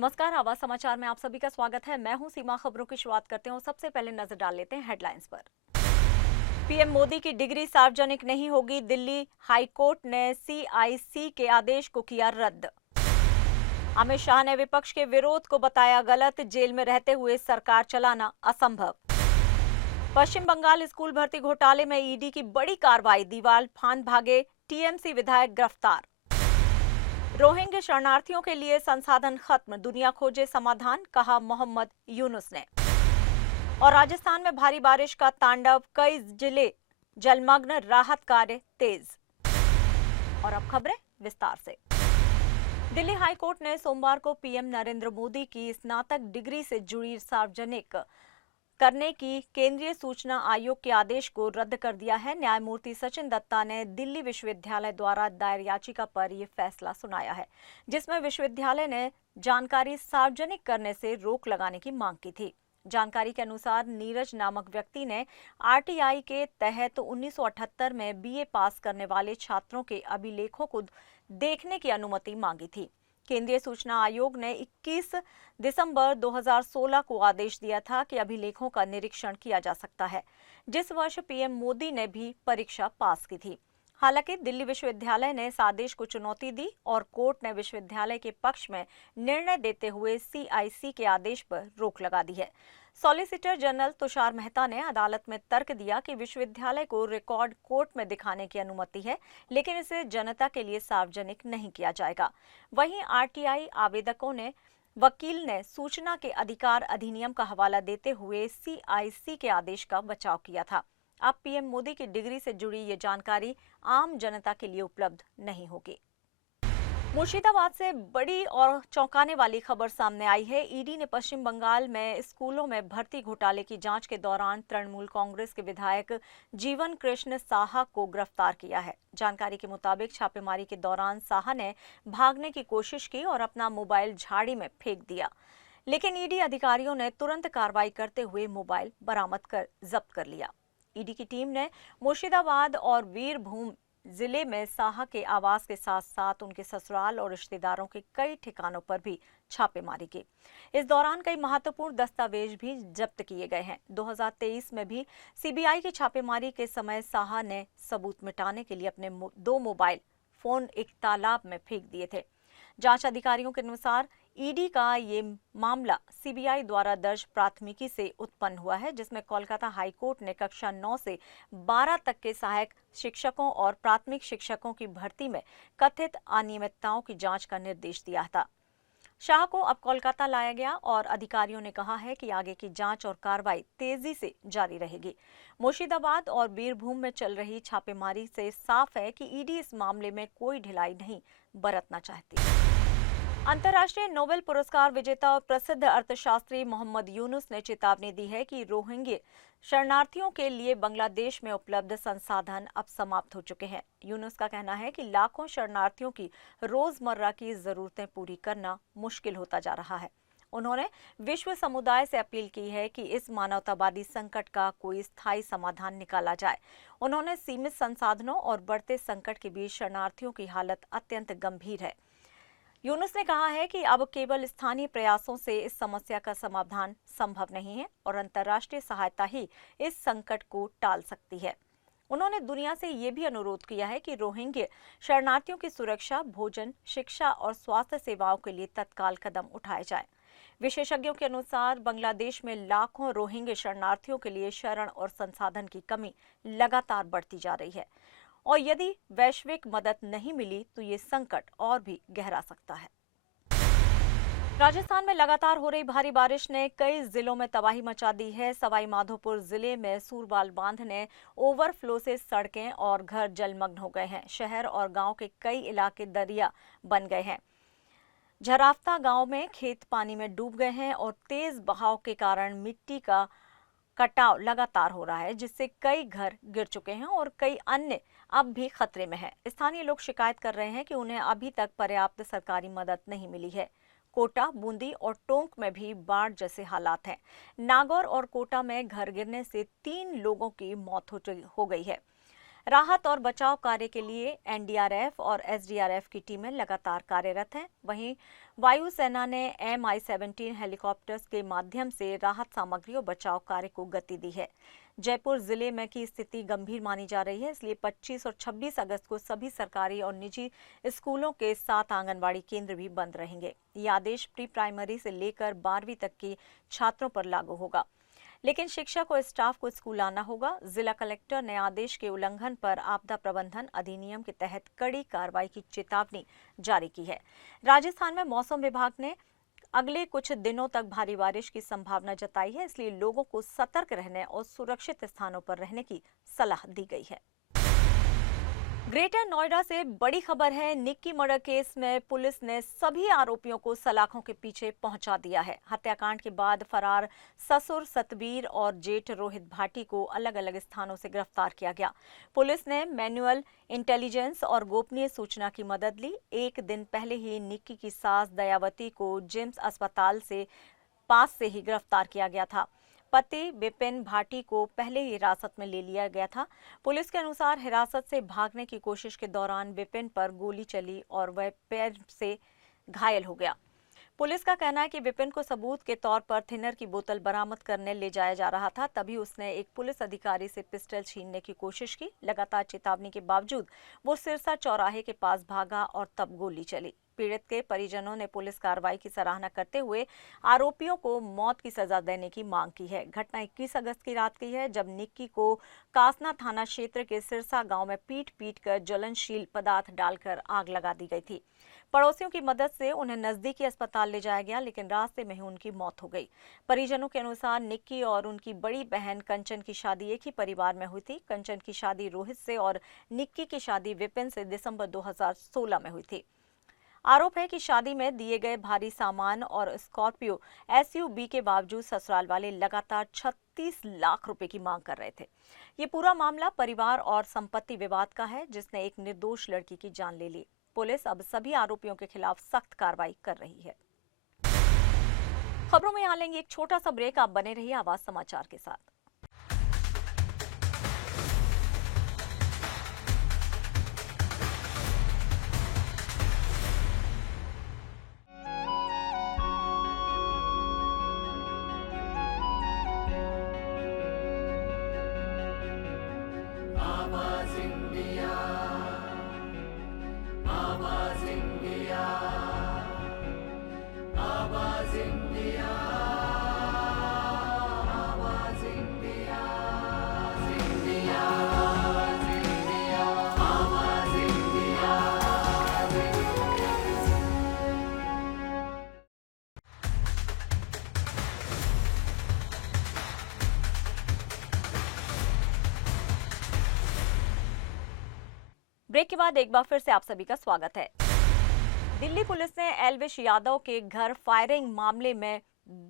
नमस्कार, आवाज समाचार में आप सभी का स्वागत है। मैं हूं सीमा। खबरों की शुरुआत करते हैं और सबसे पहले नजर डाल लेते हैं हेडलाइंस पर। पीएम मोदी की डिग्री सार्वजनिक नहीं होगी, दिल्ली हाईकोर्ट ने सीआईसी के आदेश को किया रद्द। अमित शाह ने विपक्ष के विरोध को बताया गलत, जेल में रहते हुए सरकार चलाना असंभव। पश्चिम बंगाल स्कूल भर्ती घोटाले में ईडी की बड़ी कार्रवाई, दीवार फांद भागे टीएमसी विधायक गिरफ्तार। रोहिंग्या शरणार्थियों के लिए संसाधन खत्म, दुनिया खोजे समाधान, कहा मोहम्मद यूनुस ने। और राजस्थान में भारी बारिश का तांडव, कई जिले जलमग्न, राहत कार्य तेज। और अब खबरें विस्तार से। दिल्ली हाईकोर्ट ने सोमवार को पीएम नरेंद्र मोदी की स्नातक डिग्री से जुड़ी सार्वजनिक करने की केंद्रीय सूचना आयोग के आदेश को रद्द कर दिया है। न्यायमूर्ति सचिन दत्ता ने दिल्ली विश्वविद्यालय द्वारा दायर याचिका पर यह फैसला सुनाया है, जिसमें विश्वविद्यालय ने जानकारी सार्वजनिक करने से रोक लगाने की मांग की थी। जानकारी के अनुसार नीरज नामक व्यक्ति ने आरटीआई के तहत 1978 में बीए पास करने वाले छात्रों के अभिलेखों को देखने की अनुमति मांगी थी। केंद्रीय सूचना आयोग ने 21 दिसंबर 2016 को आदेश दिया था कि अभिलेखों का निरीक्षण किया जा सकता है, जिस वर्ष पीएम मोदी ने भी परीक्षा पास की थी। हालांकि दिल्ली विश्वविद्यालय ने इस आदेश को चुनौती दी और कोर्ट ने विश्वविद्यालय के पक्ष में निर्णय देते हुए सीआईसी के आदेश पर रोक लगा दी है। सॉलिसिटर जनरल तुषार मेहता ने अदालत में तर्क दिया कि विश्वविद्यालय को रिकॉर्ड कोर्ट में दिखाने की अनुमति है, लेकिन इसे जनता के लिए सार्वजनिक नहीं किया जाएगा। वहीं आरटीआई आवेदकों ने वकील ने सूचना के अधिकार अधिनियम का हवाला देते हुए सीआईसी के आदेश का बचाव किया था। अब पीएम मोदी की डिग्री से जुड़ी ये जानकारी आम जनता के लिए उपलब्ध नहीं होगी। मुर्शिदाबाद से बड़ी और चौंकाने वाली खबर सामने आई है। ईडी ने पश्चिम बंगाल में स्कूलों में भर्ती घोटाले की जांच के दौरान तृणमूल कांग्रेस के विधायक जीवन कृष्ण साहा को गिरफ्तार किया है। जानकारी के मुताबिक छापेमारी के दौरान साहा ने भागने की कोशिश की और अपना मोबाइल झाड़ी में फेंक दिया, लेकिन ईडी अधिकारियों ने तुरंत कार्रवाई करते हुए मोबाइल बरामद कर जब्त कर लिया। ईडी की टीम ने मुर्शिदाबाद और वीरभूम जिले में साहा के आवास के साथ साथ उनके ससुराल और रिश्तेदारों के कई ठिकानों पर भी छापेमारी की। इस दौरान कई महत्वपूर्ण दस्तावेज भी जब्त किए गए हैं। 2023 में भी सीबीआई की छापेमारी के समय साहा ने सबूत मिटाने के लिए अपने 2 मोबाइल फोन एक तालाब में फेंक दिए थे। जांच अधिकारियों के अनुसार ईडी का ये मामला सीबीआई द्वारा दर्ज प्राथमिकी से उत्पन्न हुआ है, जिसमें कोलकाता हाईकोर्ट ने कक्षा 9 से 12 तक के सहायक शिक्षकों और प्राथमिक शिक्षकों की भर्ती में कथित अनियमितताओं की जांच का निर्देश दिया था। शाह को अब कोलकाता लाया गया और अधिकारियों ने कहा है कि आगे की जांच और कार्रवाई तेजी से जारी रहेगी। मुर्शिदाबाद और बीरभूम में चल रही छापेमारी से साफ है कि ईडी इस मामले में कोई ढिलाई नहीं बरतना चाहती। अंतर्राष्ट्रीय नोबेल पुरस्कार विजेता और प्रसिद्ध अर्थशास्त्री मोहम्मद यूनुस ने चेतावनी दी है कि रोहिंग्या शरणार्थियों के लिए बांग्लादेश में उपलब्ध संसाधन अब समाप्त हो चुके हैं। यूनुस का कहना है कि लाखों शरणार्थियों की रोजमर्रा की जरूरतें पूरी करना मुश्किल होता जा रहा है। उन्होंने विश्व समुदाय से अपील की है कि इस मानवतावादी संकट का कोई स्थायी समाधान निकाला जाए। उन्होंने सीमित संसाधनों और बढ़ते संकट के बीच शरणार्थियों की हालत अत्यंत गंभीर है। यूनुस ने कहा है कि अब केवल स्थानीय प्रयासों से इस समस्या का समाधान संभव नहीं है और अंतर्राष्ट्रीय सहायता ही इस संकट को टाल सकती है। उन्होंने दुनिया से ये भी अनुरोध किया है कि रोहिंग्या शरणार्थियों की सुरक्षा, भोजन, शिक्षा और स्वास्थ्य सेवाओं के लिए तत्काल कदम उठाए जाए। विशेषज्ञों के अनुसार बांग्लादेश में लाखों रोहिंग्या शरणार्थियों के लिए शरण और संसाधन की कमी लगातार बढ़ती जा रही है और यदि वैश्विक मदद नहीं मिली तो ये संकट और भी गहरा सकता है। राजस्थान में लगातार हो रही भारी बारिश ने कई जिलों में तबाही मचा दी है। सवाई माधोपुर जिले में सूरवाल बांध ने ओवरफ्लो से सड़कें और घर जलमग्न हो गए हैं। शहर और गांव के कई इलाके दरिया बन गए हैं। झराफ्ता गांव में खेत पानी में डूब गए हैं और तेज बहाव के कारण मिट्टी का कटाव लगातार हो रहा है, जिससे कई घर गिर चुके हैं और कई अन्य अब भी खतरे में हैं। स्थानीय लोग शिकायत कर रहे हैं कि उन्हें अभी तक पर्याप्त सरकारी मदद नहीं मिली है। कोटा, बूंदी और टोंक में भी बाढ़ जैसे हालात हैं। नागौर और कोटा में घर गिरने से 3 लोगों की मौत हो गई है। राहत और बचाव कार्य के लिए एनडीआरएफ और एसडीआरएफ की टीमें लगातार कार्यरत हैं। वहीं वायुसेना ने MI-17 हेलीकॉप्टर्स के माध्यम से राहत सामग्री और बचाव कार्य को गति दी है। जयपुर जिले में की स्थिति गंभीर मानी जा रही है, इसलिए 25 और 26 अगस्त को सभी सरकारी और निजी स्कूलों के 7 आंगनबाड़ी केंद्र भी बंद रहेंगे। ये आदेश प्री प्राइमरी से लेकर 12वीं तक के छात्रों पर लागू होगा, लेकिन शिक्षक और स्टाफ को स्कूल आना होगा। जिला कलेक्टर ने आदेश के उल्लंघन पर आपदा प्रबंधन अधिनियम के तहत कड़ी कार्रवाई की चेतावनी जारी की है। राजस्थान में मौसम विभाग ने अगले कुछ दिनों तक भारी बारिश की संभावना जताई है, इसलिए लोगों को सतर्क रहने और सुरक्षित स्थानों पर रहने की सलाह दी गई है। ग्रेटर नोएडा से बड़ी खबर है। निक्की मर्डर केस में पुलिस ने सभी आरोपियों को सलाखों के पीछे पहुंचा दिया है। हत्याकांड के बाद फरार ससुर सतबीर और जेठ रोहित भाटी को अलग अलग स्थानों से गिरफ्तार किया गया। पुलिस ने मैनुअल इंटेलिजेंस और गोपनीय सूचना की मदद ली। एक दिन पहले ही निक्की की सास दयावती को जिम्स अस्पताल से पास से ही गिरफ्तार किया गया था। पति विपिन भाटी को पहले ही हिरासत में ले लिया गया था। पुलिस के अनुसार हिरासत से भागने की कोशिश के दौरान विपिन पर गोली चली और वह पैर से घायल हो गया। पुलिस का कहना है कि विपिन को सबूत के तौर पर थिनर की बोतल बरामद करने ले जाया जा रहा था, तभी उसने एक पुलिस अधिकारी से पिस्टल छीनने की कोशिश की। लगातार चेतावनी के बावजूद वो सिरसा चौराहे के पास भागा और तब गोली चली। पीड़ित के परिजनों ने पुलिस कार्रवाई की सराहना करते हुए आरोपियों को मौत की सजा देने की मांग की है। घटना 21 अगस्त की रात की है, जब निक्की को कासना थाना क्षेत्र के सिरसा गांव में पीट कर ज्वलनशील पदार्थ डालकर आग लगा दी गई थी। पड़ोसियों की मदद से उन्हें नजदीकी अस्पताल ले जाया गया, लेकिन रास्ते में ही उनकी मौत हो गई। परिजनों के अनुसार निक्की और उनकी बड़ी बहन कंचन की शादी एक ही परिवार में हुई थी। कंचन की शादी रोहित से और निक्की की शादी विपिन से दिसंबर 2016 में हुई थी। आरोप है कि शादी में दिए गए भारी सामान और स्कॉर्पियो SUV के बावजूद ससुराल वाले लगातार 36 लाख रुपए की मांग कर रहे थे। ये पूरा मामला परिवार और संपत्ति विवाद का है, जिसने एक निर्दोष लड़की की जान ले ली। पुलिस अब सभी आरोपियों के खिलाफ सख्त कार्रवाई कर रही है। खबरों में यहाँ लेंगे एक छोटा सा ब्रेक। आप बने रहिए आवाज समाचार के साथ। ब्रेक के बाद एक बार फिर से आप सभी का स्वागत है। दिल्ली पुलिस ने एल्विश यादव के घर फायरिंग मामले में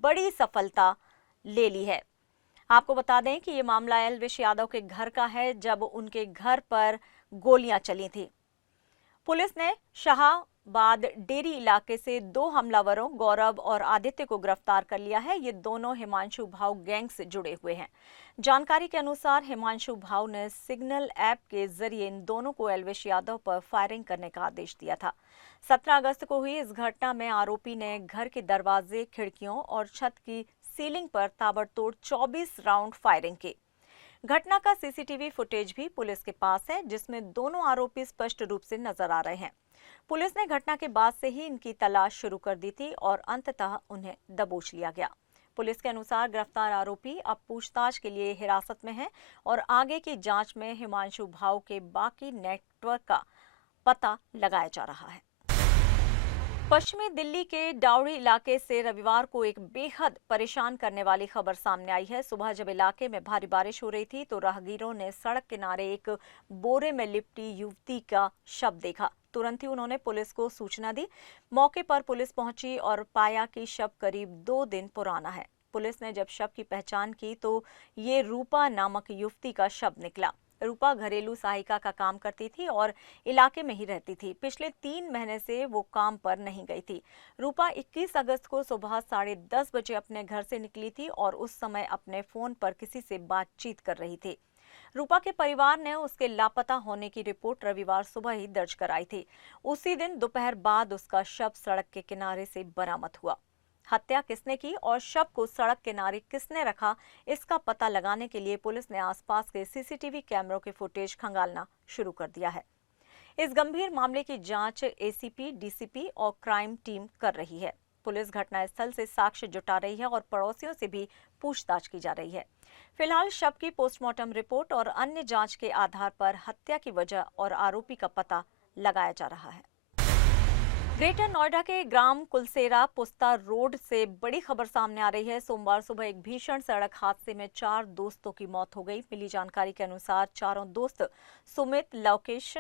बड़ी सफलता ले ली है। आपको बता दें कि ये मामला एल्विश यादव के घर का है, जब उनके घर पर गोलियां चली थी। पुलिस ने शाहबाद डेरी इलाके से 2 हमलावरों गौरव और आदित्य को गिरफ्तार कर लिया है। ये दोनों हिमांशु भाव गैंग से जुड़े हुए हैं। जानकारी के अनुसार हिमांशु भाव ने सिग्नल ऐप के जरिए इन दोनों को एल्विश यादव पर फायरिंग करने का आदेश दिया था। 17 अगस्त को हुई इस घटना में आरोपी ने घर के दरवाजे, खिड़कियों और छत की सीलिंग पर ताबड़तोड़ 24 राउंड फायरिंग की। घटना का सीसीटीवी फुटेज भी पुलिस के पास है, जिसमें दोनों आरोपी स्पष्ट रूप से नजर आ रहे हैं। पुलिस ने घटना के बाद से ही इनकी तलाश शुरू कर दी थी और अंततः उन्हें दबोच लिया गया। पुलिस के अनुसार गिरफ्तार आरोपी अब पूछताछ के लिए हिरासत में हैं और आगे की जांच में हिमांशु भाव के बाकी नेटवर्क का पता लगाया जा रहा है। पश्चिमी दिल्ली के डाउरी इलाके से रविवार को एक बेहद परेशान करने वाली खबर सामने आई है। सुबह जब इलाके में भारी बारिश हो रही थी तो राहगीरों ने सड़क किनारे एक बोरे में लिपटी युवती का शव देखा। तुरंत ही उन्होंने पुलिस को सूचना दी। मौके पर पुलिस पहुंची और पाया कि शव करीब 2 दिन पुराना है। पुलिस ने जब शव की पहचान की तो ये रूपा नामक युवती का शव निकला। रूपा घरेलू सहायिका का काम करती थी और इलाके में ही रहती थी। पिछले 3 महीने से वो काम पर नहीं गई थी। रूपा 21 अगस्त को सुबह 10:30 बजे अपने घर से निकली थी और उस समय अपने फोन पर किसी से बातचीत कर रही थी। रूपा के परिवार ने उसके लापता होने की रिपोर्ट रविवार सुबह ही दर्ज कराई थी। उसी दिन दोपहर बाद उसका शव सड़क के किनारे से बरामद हुआ। हत्या किसने की और शव को सड़क किनारे किसने रखा, इसका पता लगाने के लिए पुलिस ने आसपास के सीसीटीवी कैमरों के फुटेज खंगालना शुरू कर दिया है। इस गंभीर मामले की जांच एसीपी, डीसीपी और क्राइम टीम कर रही है। पुलिस घटनास्थल से साक्ष्य जुटा रही है और पड़ोसियों से भी पूछताछ की जा रही है। फिलहाल शव की पोस्टमार्टम रिपोर्ट और अन्य जांच के आधार पर हत्या की वजह और आरोपी का पता लगाया जा रहा है। ग्रेटर नोएडा के ग्राम कुलसेरा पुस्ता रोड से बड़ी खबर सामने आ रही है। सोमवार सुबह एक भीषण सड़क हादसे में 4 दोस्तों की मौत हो गई। मिली जानकारी के अनुसार चारों दोस्त सुमित, लवकेश,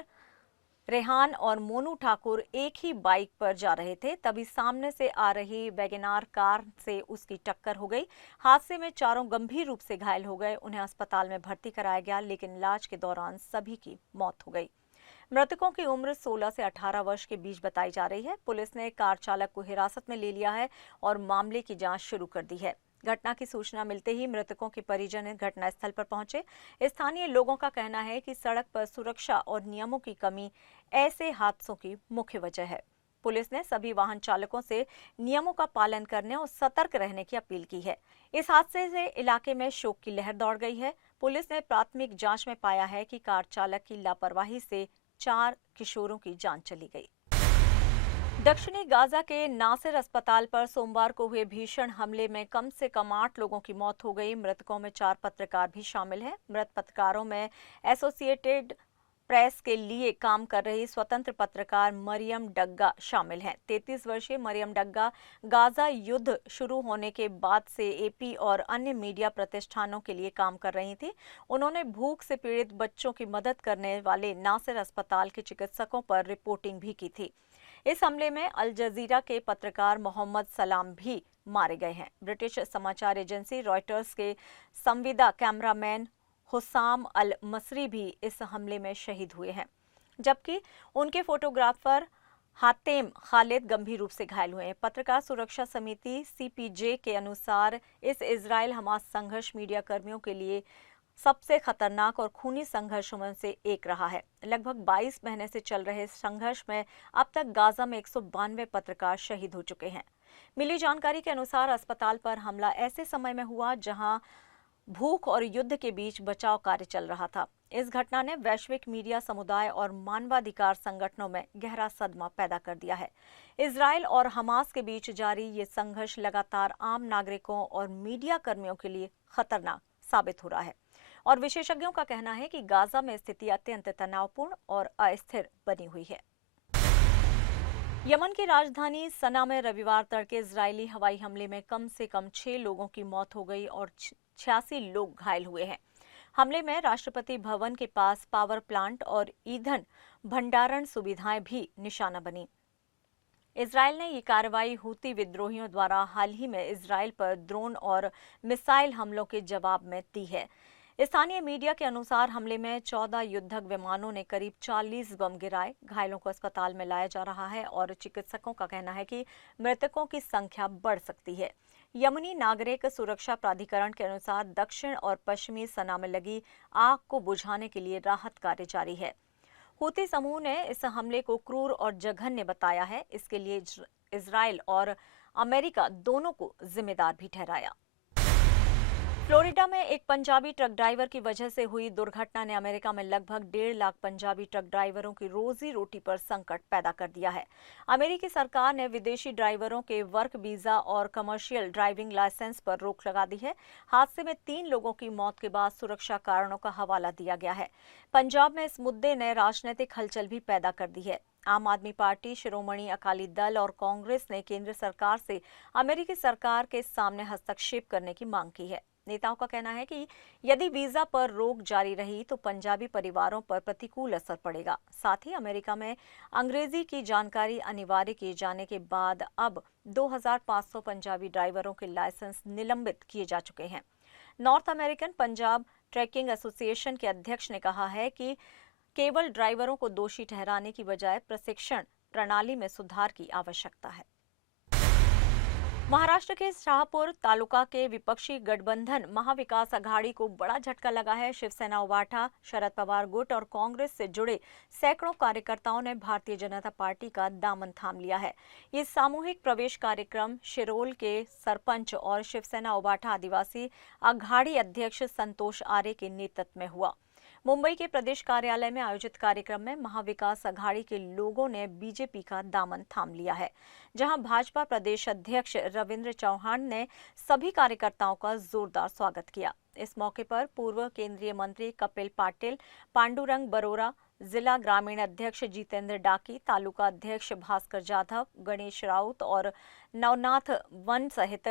रेहान और मोनू ठाकुर एक ही बाइक पर जा रहे थे, तभी सामने से आ रही वैगनार कार से उसकी टक्कर हो गई। हादसे में चारों गंभीर रूप से घायल हो गए। उन्हें अस्पताल में भर्ती कराया गया, लेकिन इलाज के दौरान सभी की मौत हो गई। मृतकों की उम्र 16 से 18 वर्ष के बीच बताई जा रही है। पुलिस ने कार चालक को हिरासत में ले लिया है और मामले की जांच शुरू कर दी है। घटना की सूचना मिलते ही मृतकों के परिजन घटनास्थल पर पहुंचे। स्थानीय लोगों का कहना है कि सड़क पर सुरक्षा और नियमों की कमी ऐसे हादसों की मुख्य वजह है। पुलिस ने सभी वाहन चालकों से नियमों का पालन करने और सतर्क रहने की अपील की है। इस हादसे से इलाके में शोक की लहर दौड़ गई है। पुलिस ने प्राथमिक जांच में पाया है कि कार चालक की लापरवाही से 4 किशोरों की जान चली गई। दक्षिणी गाजा के नासिर अस्पताल पर सोमवार को हुए भीषण हमले में कम से कम 8 लोगों की मौत हो गई। मृतकों में 4 पत्रकार भी शामिल हैं। मृत पत्रकारों में एसोसिएटेड प्रेस के लिए काम कर रही स्वतंत्र पत्रकार मरियम डग्गा शामिल हैं। 33 वर्षीय मरियम डग्गा गाजा युद्ध शुरू होने के बाद से एपी और अन्य मीडिया प्रतिष्ठानों के लिए काम कर रही थी। उन्होंने भूख से पीड़ित बच्चों की मदद करने वाले नासिर अस्पताल के चिकित्सकों पर रिपोर्टिंग भी की थी। इस हमले में अल जजीरा के पत्रकार मोहम्मद सलाम भी मारे गए हैं। ब्रिटिश समाचार एजेंसी रॉयटर्स के संविदा कैमरामैन हुसाम अल मसरी भी इस हमले में शहीद हुए हैं, जबकि उनके फोटोग्राफर हातेम खालिद गंभीर रूप से घायल हुए हैं। पत्रकार सुरक्षा समिति सीपीजे के अनुसार इस इजराइल हमास संघर्ष मीडिया कर्मियों के लिए सबसे खतरनाक और खूनी संघर्षों में से एक रहा है। लगभग 22 महीने से चल रहे संघर्ष में अब तक गाजा में 192 पत्रकार शहीद हो चुके हैं। मिली जानकारी के अनुसार अस्पताल पर हमला ऐसे समय में हुआ जहां भूख और युद्ध के बीच बचाव कार्य चल रहा था। इस घटना ने वैश्विक मीडिया समुदाय और मानवाधिकार संगठनों में गहरा सदमा पैदा कर दिया है। इजराइल और हमास के बीच जारी ये संघर्ष लगातार आम नागरिकों और मीडिया कर्मियों के लिए खतरनाक साबित हो रहा है और विशेषज्ञों का कहना है कि गाजा में स्थिति अत्यंत तनावपूर्ण और अस्थिर बनी हुई है। यमन की राजधानी सना में रविवार तड़के इजरायली हवाई हमले में कम से कम 6 लोगों की मौत हो गई और 86 लोग घायल हुए हैं। हमले में राष्ट्रपति भवन के पास पावर प्लांट और ईंधन भंडारण सुविधाएं भी निशाना बनी। इजरायल ने ये कार्रवाई हूती विद्रोहियों द्वारा हाल ही में इजरायल पर ड्रोन और मिसाइल हमलों के जवाब में दी है। स्थानीय मीडिया के अनुसार हमले में 14 युद्धक विमानों ने करीब 40 बम गिराए। घायलों को अस्पताल में लाया जा रहा है और चिकित्सकों का कहना है कि मृतकों की संख्या बढ़ सकती है। यमनी नागरिक सुरक्षा प्राधिकरण के अनुसार दक्षिण और पश्चिमी सना में लगी आग को बुझाने के लिए राहत कार्य जारी है। हूती समूह ने इस हमले को क्रूर और जघन्य बताया है। इसके लिए इजरायल और अमेरिका दोनों को जिम्मेदार भी ठहराया। फ्लोरिडा में एक पंजाबी ट्रक ड्राइवर की वजह से हुई दुर्घटना ने अमेरिका में लगभग 1.5 लाख पंजाबी ट्रक ड्राइवरों की रोजी रोटी पर संकट पैदा कर दिया है। अमेरिकी सरकार ने विदेशी ड्राइवरों के वर्क वीजा और कमर्शियल ड्राइविंग लाइसेंस पर रोक लगा दी है। हादसे में 3 लोगों की मौत के बाद सुरक्षा कारणों का हवाला दिया गया है। पंजाब में इस मुद्दे ने राजनीतिक हलचल भी पैदा कर दी है। आम आदमी पार्टी, शिरोमणि अकाली दल और कांग्रेस ने केंद्र सरकार से अमेरिकी सरकार के सामने हस्तक्षेप करने की मांग की है। नेताओं का कहना है कि यदि वीजा पर रोक जारी रही तो पंजाबी परिवारों पर प्रतिकूल असर पड़ेगा। साथ ही अमेरिका में अंग्रेजी की जानकारी अनिवार्य किए जाने के बाद अब 2500 पंजाबी ड्राइवरों के लाइसेंस निलंबित किए जा चुके हैं। North American Punjab trucking association के अध्यक्ष ने कहा है कि केवल ड्राइवरों को दोषी ठहराने की बजाय प्रशिक्षण प्रणाली में सुधार की आवश्यकता है। महाराष्ट्र के शाहपुर तालुका के विपक्षी गठबंधन महाविकास अघाड़ी को बड़ा झटका लगा है। शिवसेना उबाठा, शरद पवार गुट और कांग्रेस से जुड़े सैकड़ों कार्यकर्ताओं ने भारतीय जनता पार्टी का दामन थाम लिया है। ये सामूहिक प्रवेश कार्यक्रम शिरोल के सरपंच और शिवसेना उबाठा आदिवासी अघाड़ी अध्यक्ष संतोष आर्य के नेतृत्व में हुआ। मुंबई के प्रदेश कार्यालय में आयोजित कार्यक्रम में महाविकास अघाड़ी के लोगों ने बीजेपी का दामन थाम लिया है, जहां भाजपा प्रदेश अध्यक्ष रविंद्र चौहान ने सभी कार्यकर्ताओं का जोरदार स्वागत किया। इस मौके पर पूर्व केंद्रीय मंत्री कपिल पाटिल, पांडुरंग बरोरा, जिला ग्रामीण अध्यक्ष जितेंद्र डाकी, तालुका अध्यक्ष भास्कर जाधव, गणेश राउत और नवनाथ वन सहित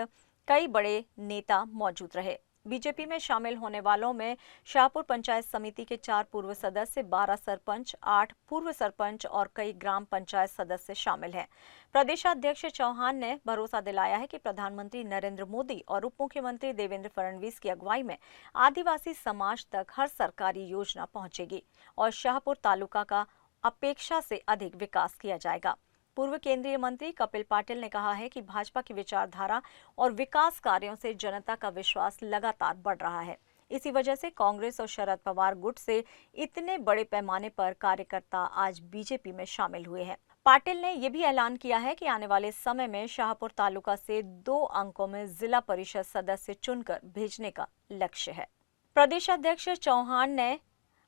कई बड़े नेता मौजूद रहे। बीजेपी में शामिल होने वालों में शाहपुर पंचायत समिति के 4 पूर्व सदस्य, 12 सरपंच, 8 पूर्व सरपंच और कई ग्राम पंचायत सदस्य शामिल हैं। प्रदेशाध्यक्ष चौहान ने भरोसा दिलाया है कि प्रधानमंत्री नरेंद्र मोदी और उप मुख्यमंत्री देवेंद्र फडणवीस की अगुवाई में आदिवासी समाज तक हर सरकारी योजना पहुंचेगी और शाहपुर तालुका का अपेक्षा से अधिक विकास किया जाएगा। पूर्व केंद्रीय मंत्री कपिल पाटिल ने कहा है कि भाजपा की विचारधारा और विकास कार्यों से जनता का विश्वास लगातार बढ़ रहा है। इसी वजह से कांग्रेस और शरद पवार गुट से इतने बड़े पैमाने पर कार्यकर्ता आज बीजेपी में शामिल हुए हैं। पाटिल ने यह भी ऐलान किया है कि आने वाले समय में शाहपुर तालुका से 2 अंकों में जिला परिषद सदस्य चुनकर भेजने का लक्ष्य है। प्रदेशाध्यक्ष चौहान ने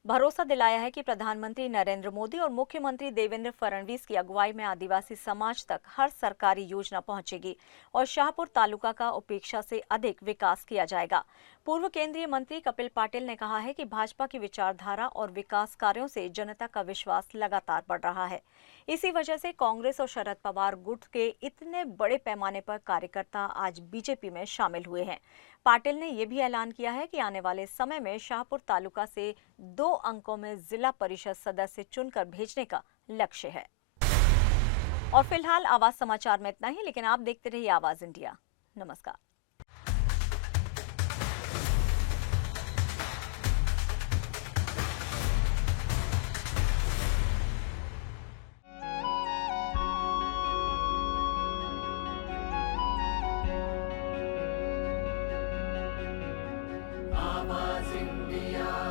भरोसा दिलाया है कि प्रधानमंत्री नरेंद्र मोदी और मुख्यमंत्री देवेंद्र फडणवीस की अगुवाई में आदिवासी समाज तक हर सरकारी योजना पहुंचेगी और शाहपुर तालुका का अपेक्षा से अधिक विकास किया जाएगा। पूर्व केंद्रीय मंत्री कपिल पाटिल ने कहा है कि भाजपा की विचारधारा और विकास कार्यों से जनता का विश्वास लगातार बढ़ रहा है। इसी वजह से कांग्रेस और शरद पवार गुट के इतने बड़े पैमाने पर कार्यकर्ता आज बीजेपी में शामिल हुए हैं। पाटिल ने यह भी ऐलान किया है कि आने वाले समय में शाहपुर तालुका से 2 अंकों में जिला परिषद सदस्य चुनकर भेजने का लक्ष्य है। और फिलहाल आवाज समाचार में इतना ही, लेकिन आप देखते रहिए आवाज इंडिया। नमस्कार। आवाज इंडिया।